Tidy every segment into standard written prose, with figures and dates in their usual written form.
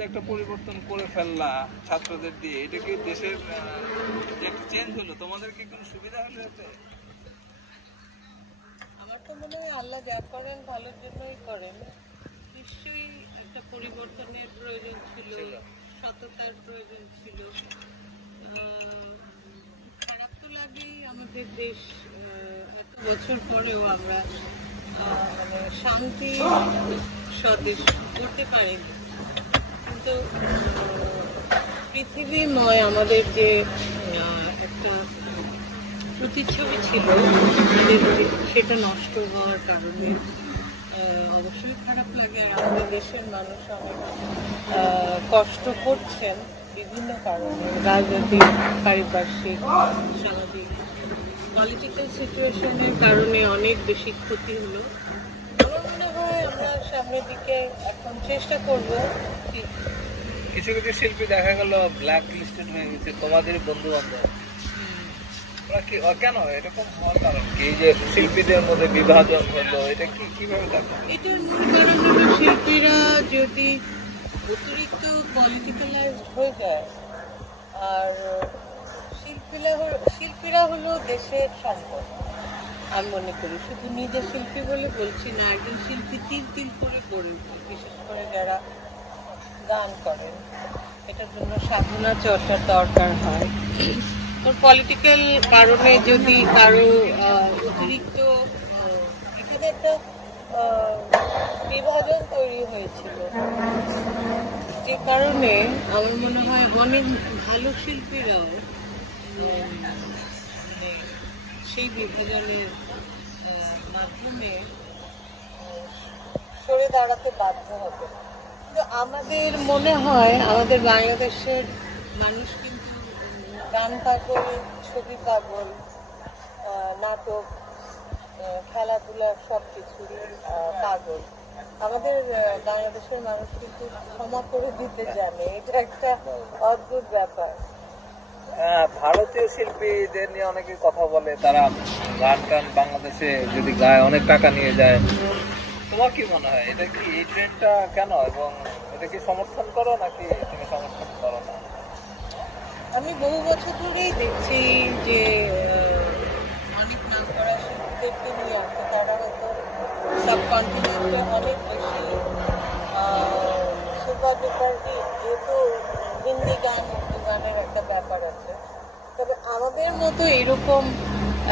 যে একটা পরিবর্তন করে ফেললা ছাত্রদের দিয়ে, এটা কি দেশের যে একটা চেঞ্জ হলো, তোমাদের কি কোনো সুবিধা হলো এতে? আমার তো মনে হয় আল্লাহ যা করেন ভালোর জন্যই করেন। নিশ্চয়ই একটা পরিবর্তনের প্রয়োজন ছিল, সততার প্রয়োজন ছিল। খারাপ তো লাগেই, আমাদের দেশ এত বছর পরেও আমরা মানে শান্তি স্বদেশ করতে পারিনি। কিন্তু পৃথিবীময় আমাদের যে একটা প্রতিচ্ছবি ছিল সেটা নষ্ট হওয়ার কারণে অবশ্যই খারাপ লাগে। আর আমাদের দেশের মানুষ অনেক কষ্ট করছেন বিভিন্ন কারণে, রাজনৈতিক, পারিপার্শ্বিক, সামাজিক, পলিটিক্যাল সিচুয়েশনের কারণে অনেক বেশি ক্ষতি হলো। আমার মনে হয় আমরা সামনের দিকে এখন চেষ্টা করবো। কিছু কিছু শিল্পী দেখা গেল ব্ল্যাক লিস্টেড হয়ে গেছে, তোমাদের বন্ধু বান্ধব, কেন এরকম হওয়ার কারণ কি? এই যে শিল্পীদের মধ্যে বিভাজন হলো, এটা কি কিভাবে দেখো? এটার মূল কারণ হলো শিল্পীরা যদি অতিরিক্ত পলিটিক্যালাইজড হয়ে যায়, আর শিল্পীরা হলো দেশের সম্পদ। আমি মনে করি শুধু নিজের শিল্পী বলে বলছি না, একজন শিল্পী তিল তিল করে গড়ে ওঠে, বিশেষ করে যারা গান করেন। এটার জন্য সাধনা চর্চার দরকার হয়। তোর পলিটিক্যাল কারণে যদি কারো অতিরিক্ত, এখানে একটা বিভাজন তৈরি হয়েছিল, যে কারণে আমার মনে হয় অনেক ভালো শিল্পীরাও মানে সেই বিভাজনের মাধ্যমে সরে দাঁড়াতে বাধ্য হবে। কিন্তু আমাদের মনে হয় আমাদের বাংলাদেশের মানুষ কিন্তু গান পাগল, ছবি পাগল, নাটক, খেলাধুলা সব কিছুরই পাগল। আমাদের বাংলাদেশের মানুষ কিন্তু ক্ষমা করে দিতে জানে, এটা একটা অদ্ভুত ব্যাপার। ভারতীয় শিল্পীদের নিয়ে অনেকে কথা বলে, তারা গান টান বাংলাদেশে যদি গায় অনেক টাকা নিয়ে যায়। তোমার কি মনে হয় এটা কি, এই ট্রেন্ডটা কেন, এবং এটা কি সমর্থন করো নাকি তুমি সমর্থন করো না? আমি বহু বছর ধরেই দেখছি যে অনেক নাম করা শিল্পীদেরকে নিয়ে আসে, তারা হয়তো সাবকন্টিনেন্টে অনেক বেশি সুপার ডুপার হিট, যেহেতু হিন্দি গান, উর্দু গানের একটা ব্যাপার আছে। তবে আমাদের মতো এরকম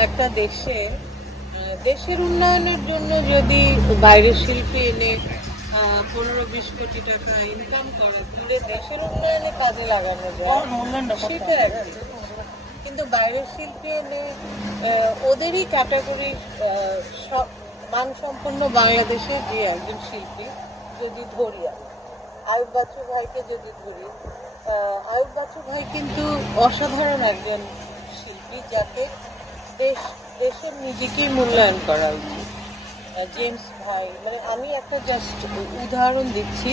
একটা দেশের উন্নয়নের জন্য যদি বাইরের শিল্পী এনে 15-20 কোটি টাকা ইনকাম করা, দূরে দেশের উন্নয়নে কাজে লাগানো যায়, সেটা একই। কিন্তু বাইরের শিল্পী এনে ওদেরই ক্যাটাগরি মানসম্পন্ন বাংলাদেশের যে একজন শিল্পী, যদি ধরি আয়ুব বাচ্চু ভাইকে যদি ধরি, আয়ুব বাচ্চু ভাই কিন্তু অসাধারণ একজন শিল্পী, যাকে দেশের নিজেকেই মূল্যায়ন করা উচিত। জেমস ভাই, মানে আমি একটা জাস্ট উদাহরণ দিচ্ছি,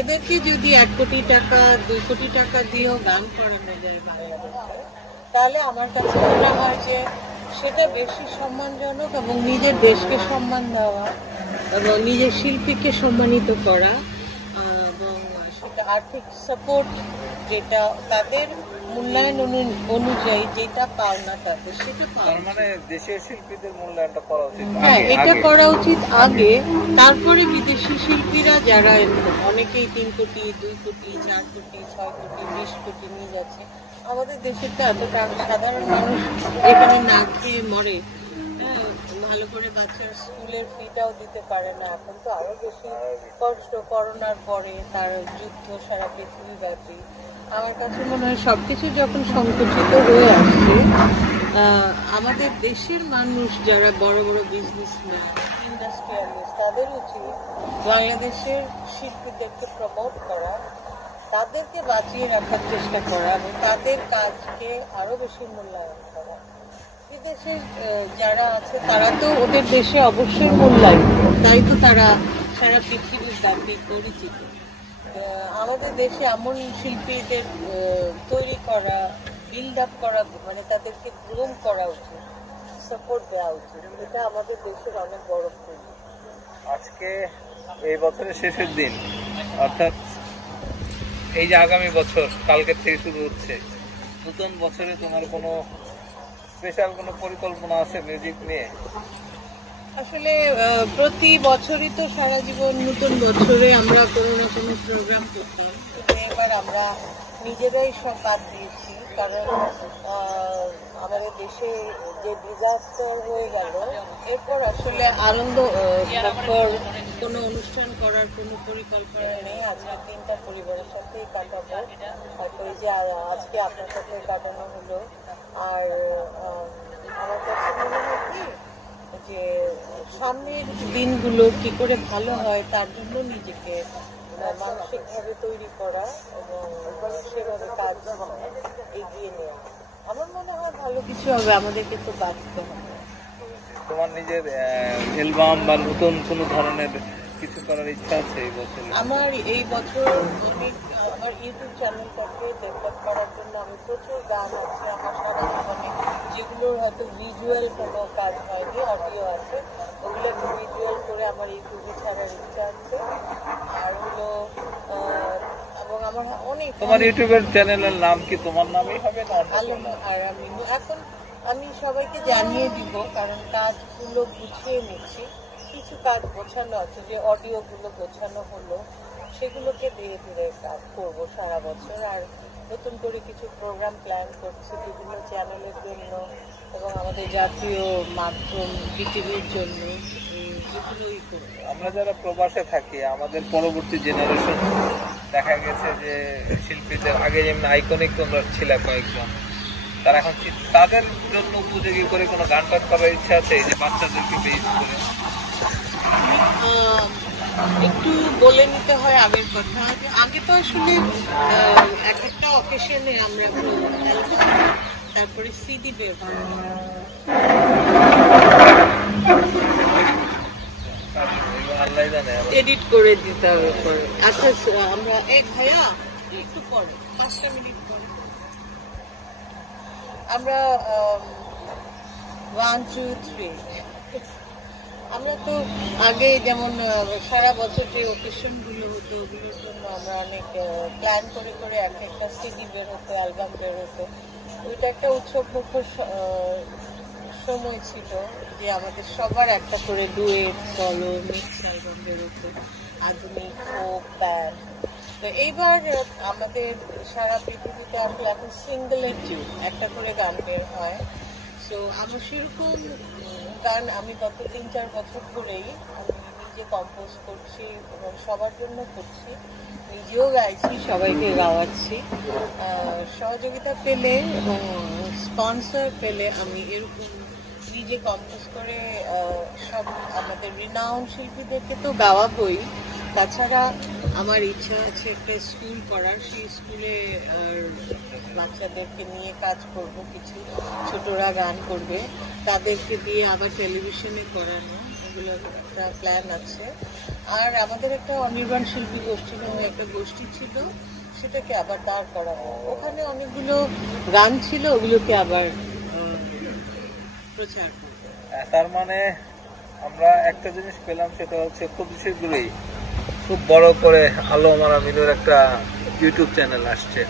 এদেরকে যদি 1 কোটি টাকা 2 কোটি টাকা দিয়েও গান করানো যায় বাংলাদেশে, তাহলে আমার কাছে মনে হয় যে সেটা বেশি সম্মানজনক, এবং নিজের দেশকে সম্মান দেওয়া এবং নিজের শিল্পীকে সম্মানিত করা, এবং সেটা আর্থিক সাপোর্ট, যেটা তাদের মূল্যায়ন অনুযায়ী যেটা পাওনা তাদের, সেটা পাওয়া। মানে দেশের শিল্পীদের মূল্যায়নটা করা উচিত। হ্যাঁ, এটা করা উচিত আগে, তারপরে বিদেশি শিল্পীরা যারা অনেকেই 3 কোটি 2 কোটি 4 কোটি 6 কোটি 20 কোটি নিয়ে যাচ্ছে। আমাদের দেশের তো এত সাধারণ মানুষ এখানে না খেয়ে মরে, ভালো করে বাচ্চার স্কুলের ফিটাও দিতে পারে না। এখন তো আরো বেশি কষ্ট, করোনার পরে তার যুদ্ধ সারা পৃথিবীব্যাপী। আমার কাছে মনে হয় সবকিছু যখন সংকুচিত হয়ে আসছে, আমাদের দেশের মানুষ যারা বড় বড় বিজনেসম্যান, ইন্ডাস্ট্রিয়ালিস্ট, তাদের উচিত বাংলাদেশের শিল্পীদেরকে প্রমোট করা, তাদেরকে বাঁচিয়ে রাখার চেষ্টা করা এবং তাদের কাজকে আরো বেশি মূল্যায়ন করা। বিদেশের যারা আছে তারা তো ওদের দেশে অবশ্যই মূল্যায়ন, তাই তো তারা সারা পৃথিবীর ব্যাপী পরিচিত। আমাদের দেশে এমন শিল্পীদের তৈরি করা, বিল্ড আপ করা, মানে তাদেরকে গ্রুম করা উচিত, সাপোর্ট দেওয়া উচিত। এটা আমাদের দেশের অনেক বড় ভুল। আজকে এই বছরের শেষের দিন, অর্থাৎ এই যে আগামী বছর কালকের থেকে শুরু হচ্ছে, নতুন বছরে তোমার কোনো স্পেশাল কোনো পরিকল্পনা আছে মিউজিক নিয়ে? আসলে প্রতি বছরই তো সারা জীবন নতুন বছরে আমরা কোনো না কোনো প্রোগ্রাম করতাম, কিন্তু এবার আমরা নিজেরাই সব বাদ দিয়েছি। কারণ আমাদের দেশে যে ডিজাস্টার হয়ে গেল, এরপর আসলে আনন্দ কোনো অনুষ্ঠান করার কোনো পরিকল্পনা নেই। আজকে দিনটা পরিবারের সাথেই কাটাবো, হয়তো এই যে আজকে আপনার সাথে কাটানো হলো। আর আমার কাছে মনে হয় কি যে সামনের দিনগুলো কি করে ভালো হয় তার জন্য নিজেকে মানসিকভাবে তৈরি করা এবং সেভাবে কাজ এগিয়ে নেওয়া। আমার মনে হয় ভালো কিছু হবে, আমাদেরকে তো বাঁচতে হবে। তোমার নিজের অ্যালবাম বা নতুন কোনো ধরনের কিছু করার ইচ্ছা আছে এই বছর? আমার এই বছর আমার ইউটিউব চ্যানেলটাকে ডেভেলপ করার জন্য আমি প্রচুর গান আছে আমার সারা জীবনে, যেগুলোর হয়তো ভিজুয়াল কোনো কাজ হয়নি, অডিও আছে, ওগুলোকে ভিজুয়াল করে আমার ইউটিউবে ছাড়ার ইচ্ছা আছে। আর হলো এবং আমার অনেক তোমার ইউটিউবের চ্যানেলের নাম কি তোমার নামই হবে না? আর আমি সবাইকে জানিয়ে দিব, কারণ কাজগুলো গুছিয়ে নিচ্ছি। কিছু কাজ গোছানো আছে, যে অডিওগুলো গোছানো হলো সেগুলোকে ধীরে ধীরে কাজ করবো সারা বছর। আর নতুন করে কিছু প্রোগ্রাম প্ল্যান করছি বিভিন্ন চ্যানেলের জন্য এবং আমাদের জাতীয় মাধ্যম বিটিভির জন্য, এগুলোই করবো। আমরা যারা প্রবাসে থাকি, আমাদের পরবর্তী জেনারেশন দেখা গেছে যে শিল্পীদের আগে যেমন আইকনিক তোমরা ছিল কয়েকজন, তারা এখন তাদের জন্য উপযোগী করে কোনো গান টান করার ইচ্ছা আছে এই যে বাচ্চাদেরকে বেস করে? একটু বলে নিতে হয় আগের কথা, যে আগে তো আসলে এক একটা অকেশনে আমরা তারপরে সিডি বের আল্লাহ জানে, এডিট করে দিতে হবে পরে। আচ্ছা আমরা এক ভাইয়া একটু পরে 5 মিনিট পরে আমরা 1 2 3 আমরা তো আগে যেমন সারা বছর যে অকেশন গুলো হতো ওগুলোর জন্য আমরা অনেক প্ল্যান করে করে একটা সিডি বের হতো, অ্যালবাম বের হতো। ওইটা একটা উৎসবমুখর সময় ছিল, যে আমাদের সবার একটা করে ডুয়েট, সলো, মিক্স অ্যালবাম বের হতো, আধুনিক ফোক ব্যান্ড। তো এইবার আমাদের সারা পৃথিবীতে আসলে এখন সিঙ্গেলের যুগ, একটা করে গান বের হয়। তো আমরা সেরকম গান আমি গত 3-4 বছর ধরেই আমি নিজে কম্পোজ করছি এবং সবার জন্য করছি, নিজেও গাইছি, সবাইকে গাওয়াচ্ছি। সহযোগিতা পেলে এবং স্পন্সর পেলে আমি এরকম নিজে কম্পোজ করে সব আমাদের রিনাউন্ড শিল্পীদেরকে তো গাওয়াবই। তাছাড়া আমার ইচ্ছা আছে একটা স্কুল করার, সেই স্কুলে বাচ্চাদেরকে নিয়ে কাজ করব, কিছু ছোটরা গান করবে, তাদেরকে দিয়ে আবার টেলিভিশনে করানো, এগুলো একটা প্ল্যান আছে। আর আমাদের একটা অনির্বাণ শিল্পী গোষ্ঠী নামে একটা গোষ্ঠী ছিল, সেটাকে আবার দাঁড় করাবো। ওখানে অনেকগুলো গান ছিল, ওগুলোকে আবার প্রচার করবো। তার মানে আমরা একটা জিনিস পেলাম, সেটা হচ্ছে খুব শীঘ্রই খুব বড় করে আলো মারা মিনুর একটা ইউটিউব চ্যানেল আসছে।